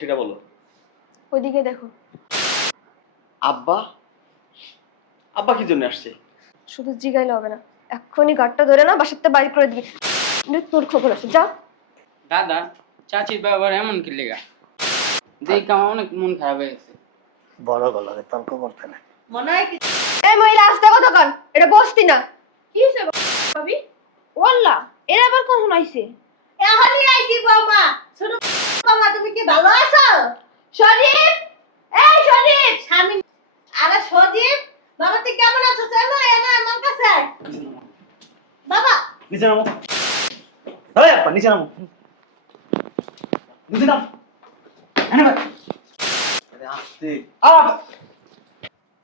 সেটা বলো। ওইদিকে দেখো। আব্বা আব্বা কি জন্য আসছে? শুধু জিগাইলে হবে না, এক্ষুনি গাড়টা ধরে না বাসাতে বাইর করে দিবি। তোর খবর আছে, যা। দাদা, চাচির ব্যবহার এমন কি লেগা দেখে আমার অনেক মন খারাপ হয়ে গেছে। বড় গলায় তর্ক করতে না। মনে হয় কি এই মহিলা আসতে কথা কন, এটা বসতি না। কি হইছে ভাবি? ওয়াল্লাহ, এরা আবার কখন আইছে? এখনই আইছি বৌমা। ছোট বৌমা, তুমি কি ভালো আছো? শরীফ, এই শরীফ, স্বামী। আরে সজীব, বাবা তুই কেমন আছো? চলো এনা আমার কাছে। বাবা, নিচে নামো। এই আপা নিচে নামো। নিচে নাম। আরে আসতে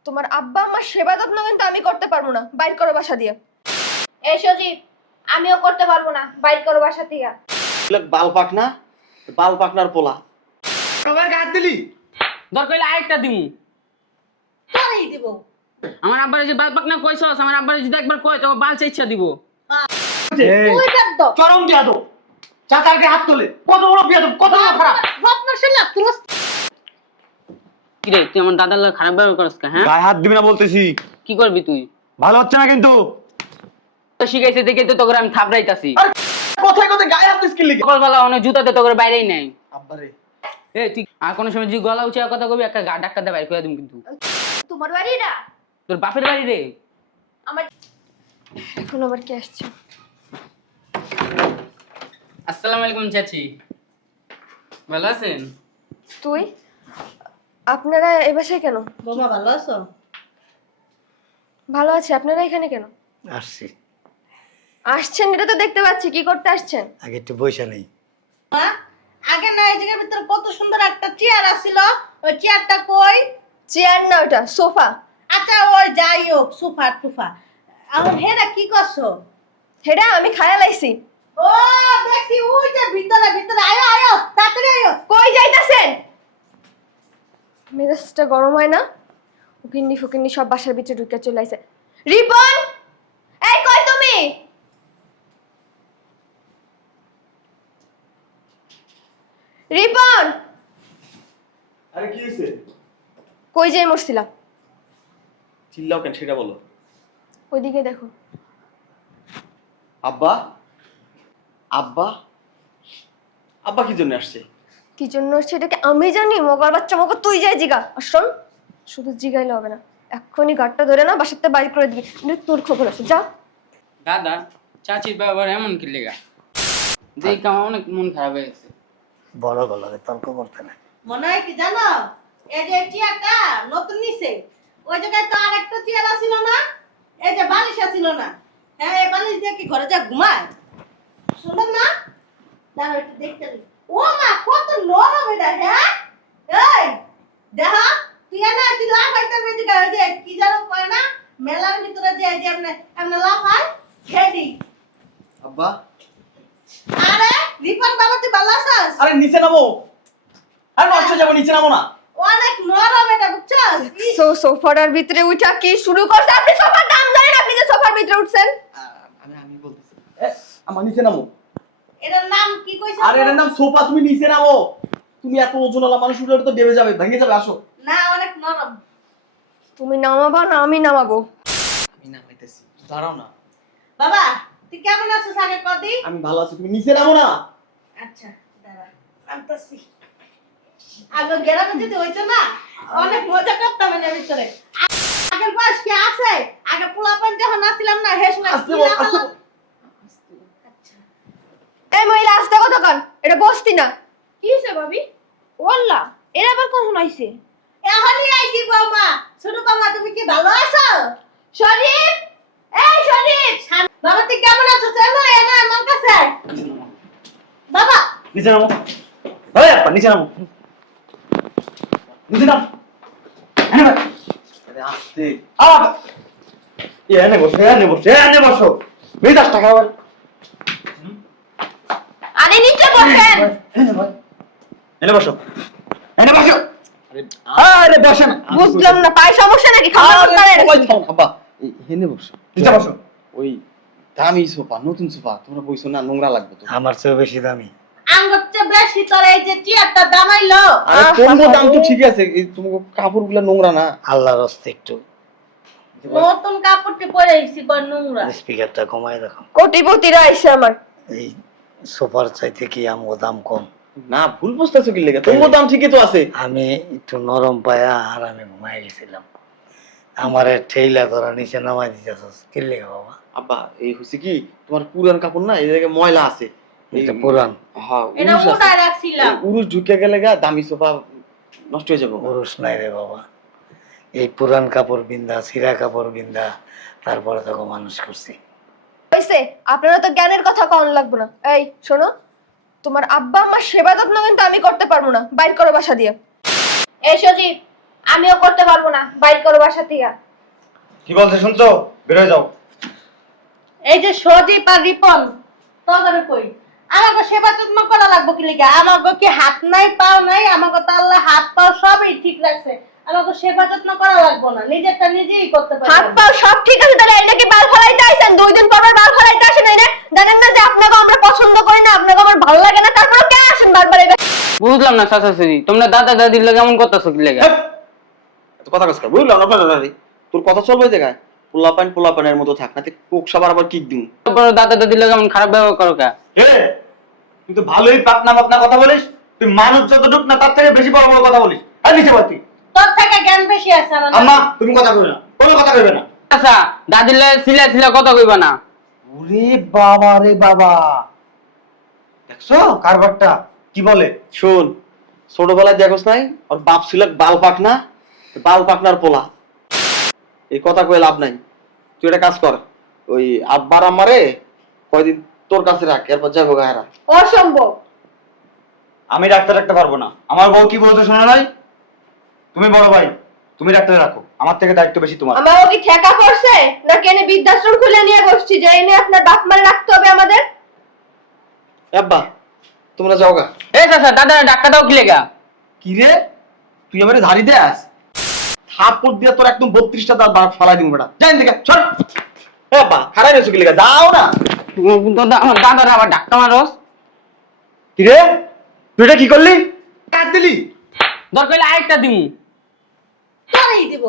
তোমার আব্বা আমার সেবা যত্ন কিন্তু আমি করতে পারবো না, বাইর করো বাসা দিয়ে। এই সজীব, আমিও করতে পারবো না, বাইর করো বাসা থেকে। বাল পাকনা, বাল পাকনার পোলা। আমার গায়ে হাত দিলি? দরকার হলে আরেকটা দিমু। তোরই দিব। আমার আব্বার যে বাল পাকনা কইছস, আমার আব্বার যদি একবার কয় তো বাল চাইছা দিব। তুই কাট দাও। চরম বিয়াদব। চাচার গায়ে হাত তোলে। কত বড় বিয়াদব, কত বড় খারাপ। বদমাশের লাগ তুই। কি রে, তুই আমার দাদার লগে খারাপ ব্যবহার করছ কা? হ্যাঁ, গায়ে হাত দিবি না বলতেছি। কি করবি তুই? ভালো হচ্ছে না কিন্তু। তো শিখাইছে দেখে তো তোকে আমি থাপড়াইতাছি। আরে কোথায় কোথায় গায়ে হাত দিস কি লিখে? সকালবেলা অনেক জুতাতে তোকে বাইরেই নাই। আব্বারে এ তুই আর কোনো সময় যদি গলা উঁচা কথা কবি, একটা গা ডাক্কা দিয়ে বাইর করে দিম কিন্তু। তোমার বাড়ি না? তোর বাপের বাড়ি রে। আমার এখন আবার কে আসছে? আসসালামু আলাইকুম চাচি, ভালো আছেন? তুই? আপনারা এ বাসায় কেন? বৌমা ভালো আছো? ভালো আছে, আপনারা এখানে কেন আসছি। আসছেন? এটা তো দেখতে পাচ্ছি, কি করতে আসছেন? আগে একটু বইসা নেই। মা, আগে না এই জায়গার ভিতরে কত সুন্দর একটা চেয়ার আছিল, ওই চেয়ারটা কই? চেয়ার না, ওটা সোফা। আচ্ছা ওই যাই হোক, সোফা টুফা। এখন হেরা কি করছো? হেডা আমি খায়া লাইছি। ও দেখছি ওই যে ভিতরে ভিতরে, আয়ো আয়ো তাড়াতাড়ি আয়ো। কই যাইতাছেন? মেজাজটা গরম হয় না? উকিন্নি ফুকিন্নি সব বাসার ভিতরে ঢুকে চলে আইছে। রিপন, এই কই তুমি? রিপন, আরে কি হয়েছে? কই যাই মরছিলা? চিল্লাও কেন সেটা বলো। ওইদিকে দেখো। আব্বা আব্বা আব্বা কি জন্য আসছে? কি জন্য সেটাকে আমি জানি? মগার বাচ্চা মগা, তুই যাই জিগা। আর শোন, শুধু জিগাইলে হবে না, এক্ষুনি গাড়টা ধরে না বাসাতে বাইর করে দিবি। তোর খবর আছে, যা। দাদা, চাচির ব্যবহার এমন কি লেগা দেখে আমার অনেক মন খারাপ হয়ে গেছে। বড় গলায় তর্ক করতে না। মনে হয় কি জানো, এই যে চেয়ারটা নতুন নিছে, ওই জায়গায় তো আরেকটা চেয়ার আছিল না, এই যে বালিশ আছিল না। হ্যাঁ, এই বালিশ দিয়ে কি ঘরে যা ঘুমায়? সুন্দর না? দাঁড়াও একটু দেখতে দিই। ও মা, কত নরম এটা! হ্যাঁ, এই দেখা, তুই না তুই লাভ হইতে বেঁচে গেল। যে কি জানো কয় না, মেলার ভিতরে যে এই যে এমনি এমনি লাভ হয় খেদি। আব্বা আরে রিপন বাবা, তুই ভালো আছিস? আরে নিচে নামো। আরে নষ্ট যাবো, নিচে নামো না। অনেক নরম এটা, বুঝছস? সোফাটার ভিতরে উঠা কি শুরু করছে? আপনি সোফার দাম জানেন? আপনি যে সোফার ভিতরে উঠছেন? আমি বলতেছি আমার নিচে নামো। এটার নাম কি কইছিস? আরে এটার নাম সোফা, তুমি নিচে নামো। তুমি এত ওজনওয়ালা মানুষ উঠলে তো দেবে যাবে, ভেঙে যাবে। আসো। না, অনেক নরম। তুমি নামাবা না আমি নামাবো? আমি নামাইতেছি, দাঁড়াও না। বাবা তুই কেমন আছিস আগে কদি? আমি ভালো আছি, তুমি নিচে নামো না। আচ্ছা দাঁড়া, আনতাছি। আগে গ্রামে যদি হইতো না, অনেক মজা করতাম এর ভিতরে। আগের বয়স কি আছে? আগে পোলাপান যখন আসছিলাম না, হে সময় আস্তে বল, আস্তে বল। আচ্ছা। এই মহিলা আসতে কথা কন, এটা বসতি না। কি হইছে ভাবি? ওয়াল্লাহ, এরা আবার কখন আইছে? এখনই আইছি বৌমা। ছোট বৌমা, তুমি কি ভালো আছো? শরীফ, এই শরীফ, বাবা তুই কেমন আছো? চলো এনা আমার কাছে। বাবা নিচে নামো। এই আপা নিচে নামো। নিচে নাম। আরে আসতে এনে বসো, এনে বসো, এনে বসো। মেজাজ টাকা বল। আরে নিচে বসেন। এনে বসো, এনে বসো। আরে বসেন। বুঝলাম না, পায়ে সমস্যা নাকি? খাবার খাবেন? আব্বা হেনে বসো। নিচে বসো। ওই দামি সোফা, নতুন সোফা, তোমরা বইছো না, নোংরা লাগবে তো। আমার চেয়ে বেশি দামি। আঙ্গুর চেয়ে বেশি তোর এই যে চেয়ারটা দামাইলো। আরে তোমার দাম তো ঠিক আছে, এই তোমার কাপড়গুলো নোংরা না? আল্লাহর রাস্তে একটু নতুন কাপড়টি পরে আইছি কই নোংরা। স্পিকারটা কমায় রাখো। কোটিপতিরা আইছে আমার। এই সোফার চাইতে কি আমগো দাম কম? না, ভুল বুঝতেছো কি লেগে? তোমার দাম ঠিকই তো আছে। আমি একটু নরম পায়া আর আমি ঘুমাই গেছিলাম, আমারে ঠেইলা ধরা নিচে নামাই দিতেছস কি লেগে বাবা? আব্বা এই হচ্ছে কি, তোমার পুরান কাপড় না, এই জায়গায় ময়লা আছে। এটা পুরান। হ্যাঁ, এটা উরুস আছে। উঠায় রাখছিলাম। এই উরুস ঢুকে গেলে গা দামি সোফা নষ্ট হয়ে যাবে। পুরুষ নাই রে বাবা, এই পুরান কাপড় বিন্দা ছিঁড়া কাপড় বিন্দা তারপরে তোকে মানুষ করছি। হইছে, আপনারা তো জ্ঞানের কথা কন লাগবে না। এই শোনো, তোমার আব্বা আমার সেবা যত্ন কিন্তু আমি করতে পারবো না, বাইর করো বাসা দিয়ে। এই সজীব, আমিও করতে পারবো না, বাইর করো বাসা থেকে। কি বলছে শুনছো? বের হয়ে যাও। এই যে সজীব আর রিপন তোদের কই আমাকে সেবা যত্ন করা লাগবে কি লিগা? আমাকে কি হাত নাই পাও নাই? আমাকে তো আল্লাহ হাত পাও সবই ঠিক রাখছে, আমাকে সেবা যত্ন করা লাগবে না, নিজেরটা নিজেই করতে পারবো। হাত পাও সব ঠিক আছে, তাহলে এটাকে বাল ফলাইতে আইছেন? 2 দিন পর বাল ফলাইতে আসেন না? জানেন না যে আপনাকে আমরা পছন্দ করি না, আপনাকে আমার ভালো লাগে না, তারপর কেন আসেন বারবার? এটা বুঝলাম না চাচা চাচি, তোমরা দাদা দাদির লাগে এমন করতেছো কি লেগা? এত কথা কাজ কর, বুঝলাম না দাদি। তোর কথা চলবে এই জায়গায়? পোলাপানের মতো থাক, না কোক সাবার আবার কিক দিন। তারপর দাদা দাদির লাগে এমন খারাপ ব্যবহার করো কা? তুই তো ভালোই পাতনা পাতনা কথা বলিস, তুই মানুষ যতটুক না তার থেকে বেশি বড় বড় কথা বলিস। আর নিচে বলতি তোর থেকে জ্ঞান বেশি আছে আমার। আম্মা, তুমি কথা কইবে না, কোনো কথা কইবে না। আচ্ছা, দাদির লাগে সিলা সিলা কথা কইবা না। ওরে বাবা রে বাবা, দেখছো কারবারটা কি বলে? শোন, ছোটবেলায় দেখোস নাই ওর বাপ ছিল বাল পাকনার পোলা। এই কথা কয়ে লাভ নাই। তুই একটা কাজ কর, ওই আব্বার আমারে কয়দিন তোর কাছে রাখ, এরপর যাবো গায়েরা। অসম্ভব। আমি ডাক্তার রাখতে পারবো না। আমার বউ কি বলতে শোনো নাই? তুমি বড় ভাই, তুমি ডাক্তার রাখো, আমার থেকে দায়িত্ব বেশি তোমার। আমার কি ঠেকা করছে নাকি এনে বৃদ্ধাশ্রম খুলে নিয়ে বসছি যে এনে আপনার বাপ মারে রাখতে হবে আমাদের? আব্বা তোমরা যাও গা। এই চাচা, দাদা ডাক্তার দাও কি লেগা? কি রে, তুই আমারে ঝাড়ি দেয়াস? থাপ্পড় দিয়ে তোর একদম 32টা দাঁত বার ফালাই দিব বেটা। যাই থেকে চল। এ আব্বা খারাই রইছো কি লেগা? যাও না। আমার দাদার আবার ডাক্তার মারস? কি রে, তুই এটা কি করলি? কাট দিলি? দরকার হলে আরেকটা দিমু। তোরই দিব,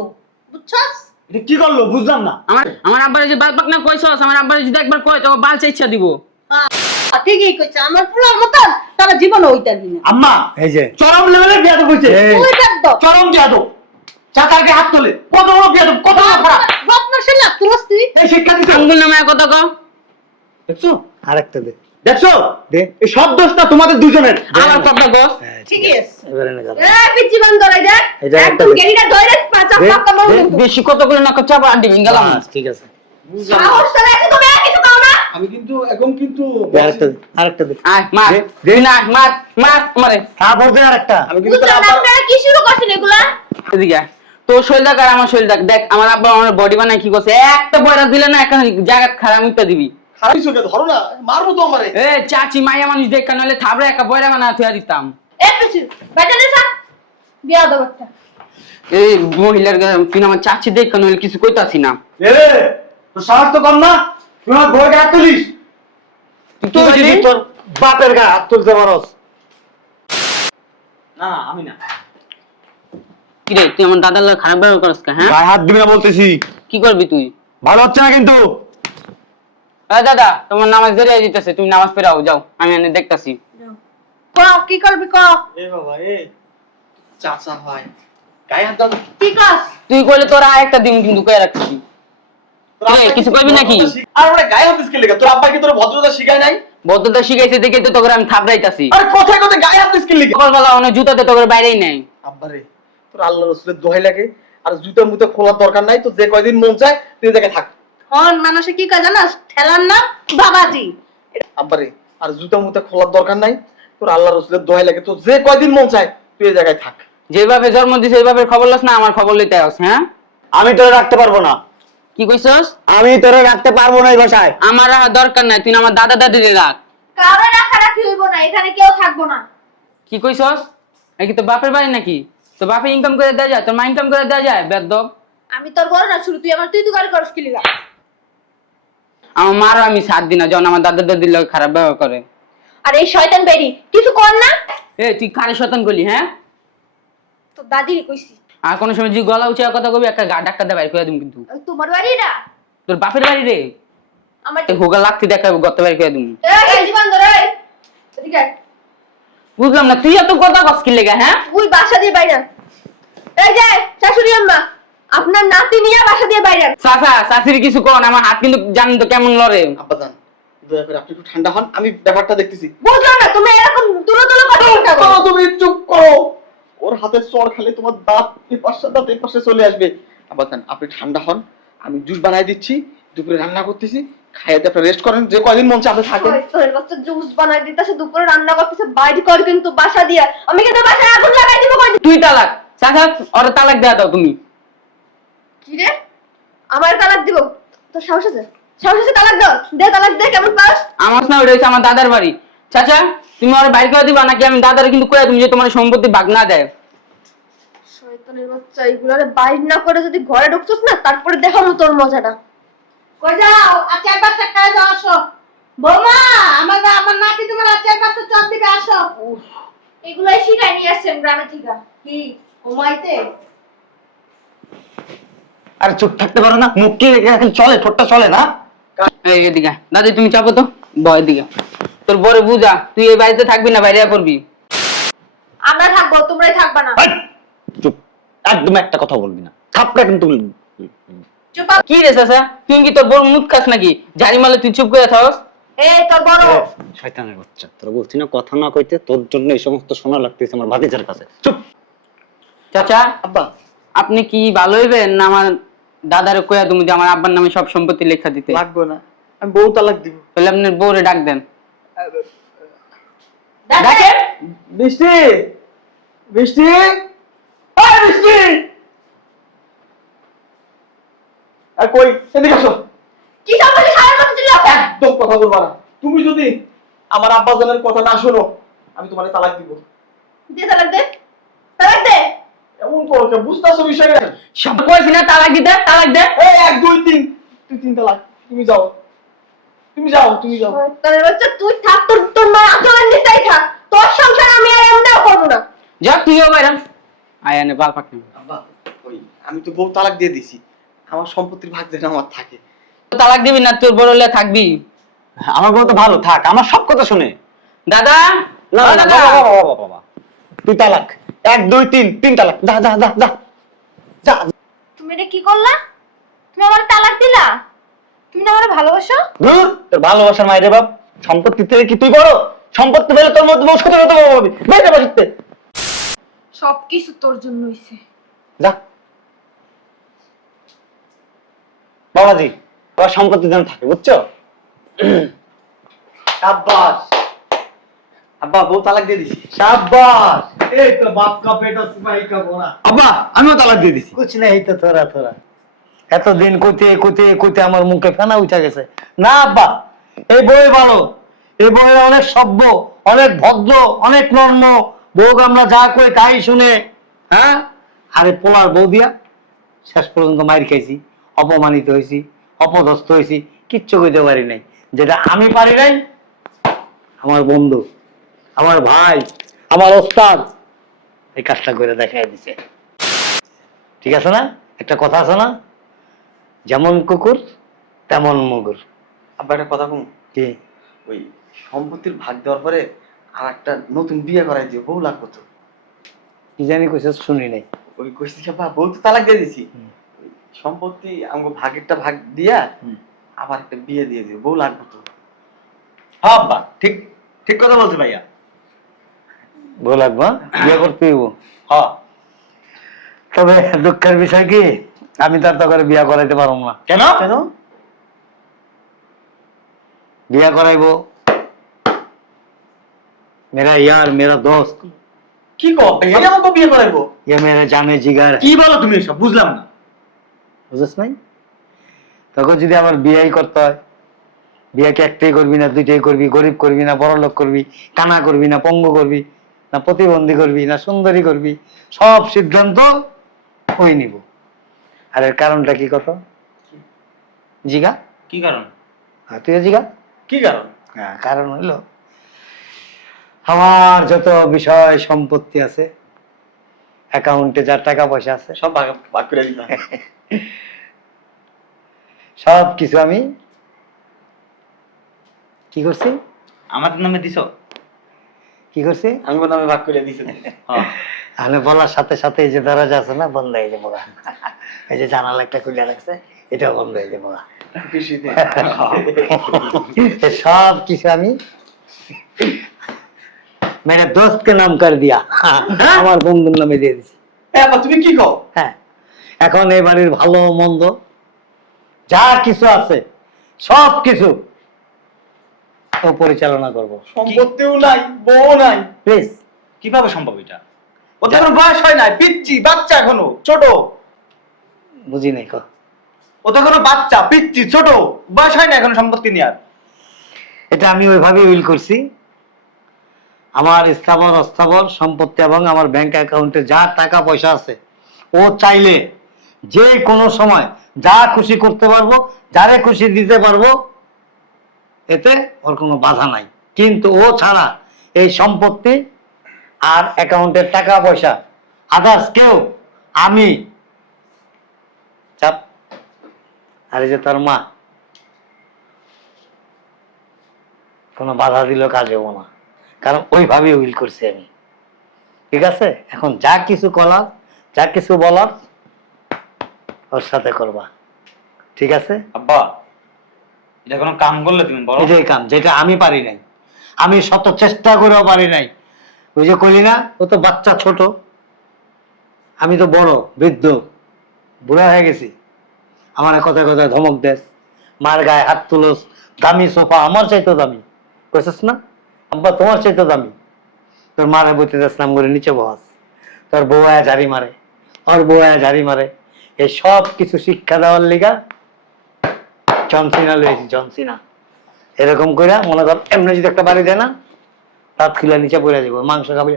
বুঝছস? এটা কি করলো বুঝলাম না। আমার আব্বারে যে বাল পাকনা কইছস, আমার আব্বারে যদি একবার কয় তো বাল চাইছা দিব। ঠিকই কইছে, আমার ফুলার মতন তারা জীবন ওইটা দিনা। আম্মা, এই যে চরম লেভেলের বিয়াদব হইছে। ওইটা দাও। চরম বিয়াদব। চাকারকে হাত তোলে, কত বড় বিয়াদব, কত বড় খারাপ। বদমাশি না তুলস তুই? এই শিক্ষা দিতে আঙ্গুল নামে কথা কও। দেখছো? আরেকটা দে। দেখছো? দে। এই সব দোষটা তোমাদের দুজনের। আমার কথা কও। ঠিকই আছে। এবারে না গেল। এ পিচ্চি বান ধরাই দে। এটা একটা একদম দে। গেরিটা ধরে পাঁচা দে, পাকা মারু দে। কিন্তু। বেশি কত করে না চাপা আড্ডি গেলাম। বাস, ঠিক আছে। সাহস তাহলে আছে তুমি আর কিছু কাও না? আমি কিন্তু এখন কিন্তু দে, আরেকটা দে। আয় মার, দে, তুই না মার মার মারে। হ্যাঁ বলতে আরেকটা। আমি কিন্তু তোর বুঝলেন আব্বার আপনারা কি শুরু করছেন এগুলা? এদিকে আয়। তোর শরীর দেখ আর আমার শরীর দেখ। দেখ আমার আব্বা আমার বডি বানায় কি করছে। একটা বয়রা দিলে না একটা জায়গা খারাপ মিটা দিবি। খারাপ চোখে ধরো না, মারবো তো আমারে। এ চাচি মাইয়া মানুষ দেখ নাহলে থাবড়ে একটা বয়রা বানা থুয়া দিতাম। এ পিচ্চি বাইটা দে সা। বিয়া দাও একটা। এই মহিলার তুই আমার চাচি দেখ নাহলে কিছু কইতাছি না। এ তো সাহস তো কম না, তুই আমার বউকে হাত তুলিস। তুই কি তুই বললি? যদি তোর বাপের গায়ে হাত তুলতে পারস। না আমি না। কি রে তুই আমার দাদার লাগে খারাপ ব্যবহার করছ কা? হ্যাঁ গায়ে হাত দিবি না বলতেছি। কি করবি তুই? ভালো হচ্ছে না কিন্তু। এ দাদা তোমার নামাজ দেরিয়ে দিতেছে, তুমি নামাজ পড়াও যাও, আমি এনে দেখতাছি। ক কি করবি ক? এ বাবা এ চাচা ভাই গায়ে হাত দাও। কি কস? তুই কইলে তোর আরেকটা দিন কিন্তু কয়ে রাখছি। এ, কিছু কইবি নাকি? আর ওরে গায়ে হাত দিস কি লেগা? তোর আব্বা কি তোর ভদ্রতা শিখায় নাই? বদ্ধতা শিখাইছে দেখে তো তোকে আমি থাবড়াইতাছি। আরে কোথায় কোথায় গায়ে হাত দিস কি লেগা? সকালবেলা অনেক জুতাতে তোকে বাইরেই নেই। আব্বারে তোর আল্লাহ রাসূলের দোহাই লাগে, আর জুতা মুতা খোলার দরকার নাই। তো যে কয়দিন মন চায় তুই জায়গায় থাক। হন মানুষে কি কয় জানাস? ঠেলার নাম বাবাজি। আব্বারে আর জুতা মুতা খোলার দরকার নাই। তোর আল্লাহ রাসূলের দোহাই লাগে, তো যে কয়দিন মন চায় তুই এই জায়গায় থাক। যেভাবে জন্ম দিছে এইভাবে খবর লস না, আমার খবর লইতে আস। হ্যাঁ আমি তোরে রাখতে পারবো না। কি কইছস? আমি তোরে রাখতে পারবো না এই বাসায়। আমার আর দরকার নাই, তুই আমার দাদা দাদির রাখ। কারো রাখারাখি হইব না, এখানে কেউ থাকবো না। কি কইছস? নাকি তোর বাপের বাড়ি নাকি? তোর বাপে ইনকাম করে দেয়া যায়, তোর মা ইনকাম করে দেয়া যায়? বেদব। আমি তোর বড় না শুরু, তুই আমার তুই গাড়ি করস কি লিগা? আমার মারও আমি সাথ দিই না যখন আমার দাদা দাদির লোক খারাপ ব্যবহার করে। আর এই শয়তান বেরি কিছু কর না। এ তুই কারে শতান করলি হ্যাঁ? তো দাদিরই কইছি। আর কোনো সময় যদি গলা উঁচা কথা কবি একটা গা ডাক্তার দিয়ে বাইর করে দিম কিন্তু। তোমার বাড়ি না তোর বাপের বাড়ি রে। আমার হোগা লাগতে দেখা গত বাইর করে দিম। এই জীবন ধরে এদিকে আয়। বুঝলাম না তুই এত কথা কস কি লেগা হ্যাঁ? তুই বাসা দিয়ে বাইরে এই যে শাশুড়ি আম্মা আপনার নাতি নিয়ে বাসা দিয়ে বাইরে চাচা চাচির কিছু কন, আমার হাত কিন্তু জানেন তো কেমন লড়ে। আব্বাজান দয়া করে আপনি একটু ঠান্ডা হন, আমি ব্যাপারটা দেখতেছি। বুঝলাম না তুমি এরকম তুলো তুলো কথা বলছো কেন? চলো তুমি চুপ করো, ওর হাতের চড় খেলে তোমার দাঁত এই পাশে দাঁত এই পাশে চলে আসবে। আব্বাজান আপনি ঠান্ডা হন, আমি জুস বানাই দিচ্ছি, দুপুরে রান্না করতেছি, খাইতে আপনি রেস্ট করেন, যে কয়দিন মন চাপে থাকেন। তোর বাচ্চা জুস বানাই দিতেছে, দুপুরে রান্না করতেছে, বাইরে কর কিন্তু বাসা দিয়ে আমি কিন্তু বাসায় আগুন লাগাই দিব কই। তুই তালাক চাচা, ওরে তালাক দেয়া দাও তুমি। কি রে আমার তালাক দিব? তোর সাহস আছে? সাহস আছে তালাক দাও? দে তালাক দে, কেমন পাস? আমার না ওইটা হচ্ছে আমার দাদার বাড়ি। চাচা তুমি ওরে বাইর করে দিবা নাকি আমি দাদারে কিন্তু কইয়া তুমি যে তোমার সম্পত্তি ভাগ না দেয়। শয়তানের বাচ্চা, এগুলারে বাইর না করে যদি ঘরে ঢুকছস না তারপরে দেখাবো তোর মজাটা। কই যাও? আচ্ছা একবার খাই যাও, আসো। বৌমা, আমার নাতি তোমার আচ্ছা একবার চপ দিবে, আসো। এগুলাই শিখাই নিয়ে আসছেন গ্রামে থেকে। কি ঘুমাইতে? আরে চুপ থাকতে পারো না? মুখ কি এখন চলে, ঠোঁটটা চলে না? এই এদিকে দাদি তুমি চাপো তো, বয় দিকে। তোর বড় বুঝা তুই এই বাড়িতে থাকবি না বাইরে করবি? আমরা থাকবো, তোমরাই থাকবা না। এই, চুপ, একদম একটা কথা বলবি না, থাপড়া কিন্তু চুপ। কি রে চাচা, তুই কি তোর বড় মুখ খাস নাকি? জারি মালে তুই চুপ করে থাকস। এই তোর বড় শয়তানের বাচ্চা, তোরা বলছি না কথা না কইতে, তোর জন্য এই সমস্ত শোনা লাগতেছে আমার ভাতিজার কাছে। চুপ। চাচা আব্বা আপনি কি ভালো হইবেন না আমার দাদারে কইয়া তুমি যে আমার আব্বার নামে সব সম্পত্তি লেখা দিতে? লাগবে না, আমি বউ তালাক দিব। তাহলে আপনার বউরে ডাক দেন। দেখে বৃষ্টি, বৃষ্টি, এই বৃষ্টি, আর কই এদিকে আসো। কি সব বলি সারা কথা ছিল? একদম কথা বলবা না। তুমি যদি আমার আব্বাজানের কথা না শোনো আমি তোমারে তালাক দিব। দে তালাক দে, তালাক দে। এমন করো কে? বুঝতেছো বিষয়টা? সব কইছি না তালাক দিতে, তালাক দে। এই 1 2 3, তুই 3 তালাক। তুমি যাও, তুমি যাও, তুমি যাও। তোর বাচ্চা তুই থাক, তোর মা আসলে নিতেই থাক, তোর সংসার আমি আর এমনিও করবো না। যা তুইও বাইরাম আয়ানে বাল পাকনি। আব্বা ওই আমি তো বউ তালাক দিয়ে দিছি, আমার সম্পত্তির ভাগ যেন আমার থাকে। তালাক দিবি না তোর বড় হলে থাকবি? আমার বউ তো ভালো থাক, আমার সব কথা শুনে। দাদা না ও না, দাদা। বাবা বাবা বাবা বাবা, তুই তালাক। 1 2 3, 3 তালাক। যা যা যা যা যা। তুমি এটা কি করলা? তুমি আমার তালাক দিলা? তুমি না আমার ভালোবাসো? ধুর, তোর ভালোবাসার মাইরে বাপ, সম্পত্তি থেকে কি তুই বড়? সম্পত্তি পেলে তোর মতো বউ সাথে কথা বলবি, বেঁচে বসতে। সবকিছু তোর জন্য হইছে। যা বাবাজি, তোমার সম্পত্তি যেন থাকে, বুঝছো? সাব্বাস আব্বা, বউ তালাক দিয়ে দিছি। शाबाश, एक तो बाप का बेटा सिपाही का घोड़ा। আব্বা আমিও তালাক দিয়ে দিছি। कुछ नहीं तो थोड़ा थोड़ा এতদিন কইতে কইতে কইতে আমার মুখে ফেনা উঠা গেছে। না আব্বা, এই বই ভালো, এই বই অনেক সভ্য, অনেক ভদ্র, অনেক নর্ম। বউ আমরা যা কই তাই শুনে। হ্যাঁ, আরে পোলার বউ দিয়া শেষ পর্যন্ত মাইর খাইছি, অপমানিত হয়েছি, অপদস্থ হয়েছি, কিচ্ছু কইতে পারি নাই। যেটা আমি পারি নাই, আমার বন্ধু, আমার ভাই, আমার ওস্তাদ এই কাজটা করে দেখাই দিছে। ঠিক আছে না? একটা কথা আছে না, যেমন কুকুর তেমন মুগুর। আব্বা একটা কথা কম, কি? ওই সম্পত্তির ভাগ দেওয়ার পরে আর একটা নতুন বিয়ে করাই দিও, বউ লাগবে তো। কি জানি কইছিস, শুনি নাই। ওই কইছি আব্বা, বউ তো তালাক দিয়ে দিছি, ওই সম্পত্তি আমাকে ভাগেরটা ভাগ দিয়া আবার একটা বিয়ে দিয়ে দিও, বউ লাগবে তো। হ্যাঁ আব্বা, ঠিক ঠিক কথা বলছে ভাইয়া। বউ লাগবা, বিয়ে করতে হইব। হ্যাঁ। তবে দুঃখের বিষয় কি, আমি তার তো করে বিয়া করাইতে পারবো না। কেন? কেন? বিয়া করাইবো मेरा यार, मेरा दोस्त, কি কর, এই আমাকে বিয়ে করাইবো? ये मेरा जाने जिगर है। কি বলো তুমি এসব? বুঝলাম না। বুঝছ নাই? তখন যদি আমার বিয়াই করতে হয়, বিয়াকে একটাই করবি না দুইটাই করবি, গরিব করবি না বড় লোক করবি, কানা করবি না পঙ্গু করবি, না প্রতিবন্ধী করবি না সুন্দরী করবি, সব সিদ্ধান্ত ওই নিব। আর এর কারণটা কি কত? জিগা। কি কারণ? হ্যাঁ, তুই জিগা। কি কারণ? হ্যাঁ, কারণ হইলো আমার যত বিষয় সম্পত্তি আছে, অ্যাকাউন্টে যা টাকা পয়সা আছে, সব ভাগ ভাগ করে দিবা। সব কিছু আমি কি করছি আমার নামে দিছো? কি করছি আমি নামে ভাগ করে দিছি। হ্যাঁ। আমি বলার সাথে সাথে এই যে দরজা আছে না, বন্ধ হয়ে যাবো গা। এই যে জানালা একটা খুলে রাখছে, এটাও বন্ধ হয়ে যাবো গা। খুশিতে। সব কিছু আমি মেরে দোস্তকে নাম কর দিয়া আমার বন্ধুর নামে দিয়ে দিছি। আব্বা তুমি কি কও? হ্যাঁ, এখন এই বাড়ির ভালো মন্দ যা কিছু আছে সব কিছু ও পরিচালনা করব। সম্পত্তিও নাই, বউ নাই। প্লিজ। কিভাবে সম্ভব এটা? ও তো এখনো বয়স হয় নাই, পিচ্চি বাচ্চা এখনো ছোট। বুঝি নাই কো। ও তো এখনো বাচ্চা, পিচ্চি ছোট, বয়স হয় না এখনো সম্পত্তি নেওয়ার। এটা আমি ওইভাবে উইল করছি। আমার স্থাবর অস্থাবর সম্পত্তি এবং আমার ব্যাংক অ্যাকাউন্টে যা টাকা পয়সা আছে, ও চাইলে যে কোনো সময় যা খুশি করতে পারবো, যারে খুশি দিতে পারবো, এতে ওর কোনো বাধা নাই। কিন্তু ও ছাড়া এই সম্পত্তি আর অ্যাকাউন্টের টাকা পয়সা আদার্স কেউ, আমি চাপ। আর এই যে তোর মা কোনো বাধা দিল কাজ হবো না, কারণ ওইভাবে উইল করছি আমি। ঠিক আছে, এখন যা কিছু করার, যা কিছু বলার ওর সাথে করবা। ঠিক আছে? আব্বা, এটা কোনো কাম করলে তুমি বলো? এটাই কাম যেটা আমি পারি নাই, আমি শত চেষ্টা করেও পারি নাই। ওই যে করি না, ও তো বাচ্চা ছোট, আমি তো বড় বৃদ্ধ বুড়া হয়ে গেছি। আমার কথায় কথায় ধমক দেস, মার গায়ে হাত তুলোস, দামি সোফা আমার চাইতো দামি কইছিস না আব্বা, তোমার চাইতো দামি। তোর মারে বইতে নাম করে নিচে বহাস, তোর বউ আয়া ঝাড়ি মারে, ওর বউ আয়া ঝাড়ি মারে। এই সব কিছু শিক্ষা দেওয়ার লিগা জনসিনা লইছি, জনসিনা। এরকম করে মনে কর এমনি যদি একটা বাড়ি দেয় না, রাত খিলা নিচে পড়ে যাবো, মাংস খাবে।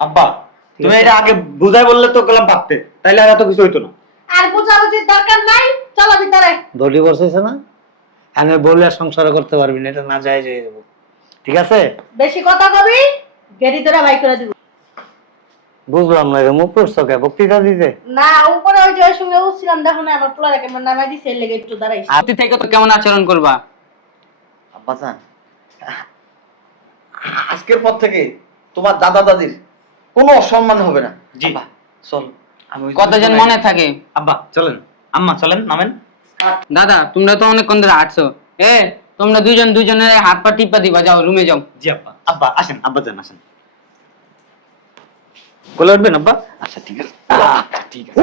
আব্বা, তুমি এটা আগে বুঝাই বললে তো গেলাম ভাবতে, তাইলে আর এত কিছু হইতো না। আর বুঝাবুঝির দরকার নাই, চলো ভিতরে। দড়ি বসেছে না, আমি বললে আর সংসার করতে পারবি না, এটা না যায় হয়ে যাবো। ঠিক আছে? বেশি কথা কবি, গেড়ি ধরে ভাই করে দিব। বুঝলাম না, মুখ করছো কে বক্তৃতা দিতে? না, উপরে ওই যে ওর সঙ্গে উঠছিলাম, দেখো না আমার পোলারে কেমন নামাই দিছে, এর লেগে একটু দাঁড়াইছি। আপনি থেকে তো কেমন আচরণ করবা? আব্বা জান, আজকের পর থেকে তোমার দাদা দাদির কোনো অসম্মান হবে না। জি। আব্বা, চল আমি ওই কত যেন মনে থাকে। আব্বা চলেন, আম্মা চলেন, নামেন। দাদা তোমরা তো অনেকক্ষণ ধরে হাঁটছো, তোমরা দুজনের হাত পা টিপা দিবা, যাও রুমে যাও। জি আব্বা। আব্বা আসেন, আব্বা যান আসেন। কোলে উঠবেন আব্বা? আচ্ছা ঠিক আছে। ঠিক আছে।